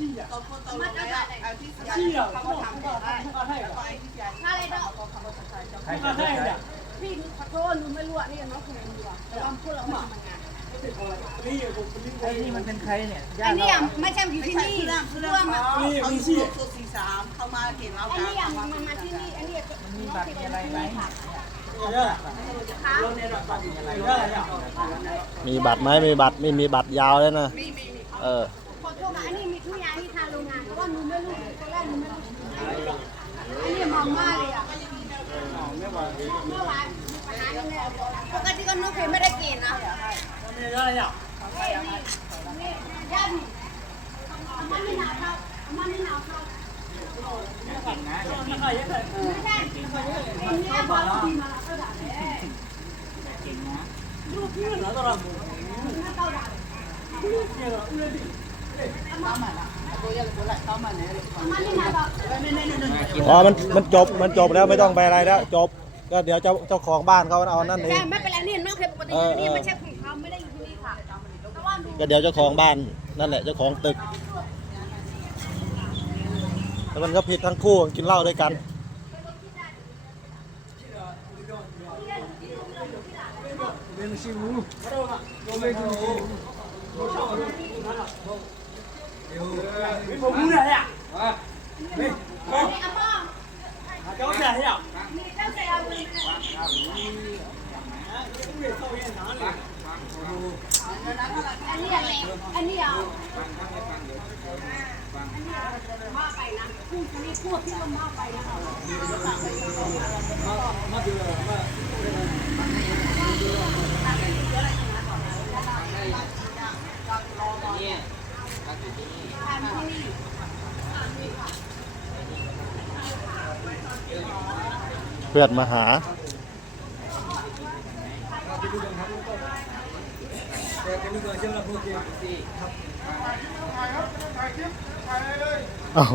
ขี้อะขี้อะเขาบอกทุกอาทิตย์ทุกอาทิตย์อะทุกอาทิตย์อะพี่ขอโทษหนูไม่รู้อะนี่น้องคนไหนดีกว่าแต่ว่าพูดแล้วมันทำงานไอ้นี่มันเป็นใครเนี่ยไอ้นี่ยังไม่ใช่อยู่ที่นี่เรื่องเรื่องมาเขาสูบสูบสี่สามเขามาเห็นเราไอ้นี่ยังมันมาที่นี่ไอ้นี่มันมีบัตรอะไรไหมมีบัตรไหมมีบัตรไม่มีบัตรยาวเลยนะเออ ปกติก็นึกถึงไม่ได้กินนะมีอะไรอะอ๋อมันมันจบมันจบแล้วไม่ต้องไปอะไรแล้วจบ ก็เดี๋ยวเจ้าเจ้าของบ้านเขาเอานั่นเอใช่ง ไม่เป็นไรนี่นอกเคยปกตินี่ไม่ใช่ของเขาไม่ได้อยู่ที่นี่ค่ะแต่ว่าดูก็เดี๋ยวเจ้าของบ้านนั่นแหละเจ้าของตึกแล้วมันก็ผิดทั้งคู่กินเหล้าด้วยกันไอ้อาม่าเจ้าเสียอะมีเจ้าเสีย อันนี้อะไรอันนี้อะมากไปนะพูดนี่พูดที่มันมากไปนะเพื่อนมาหา อ้าว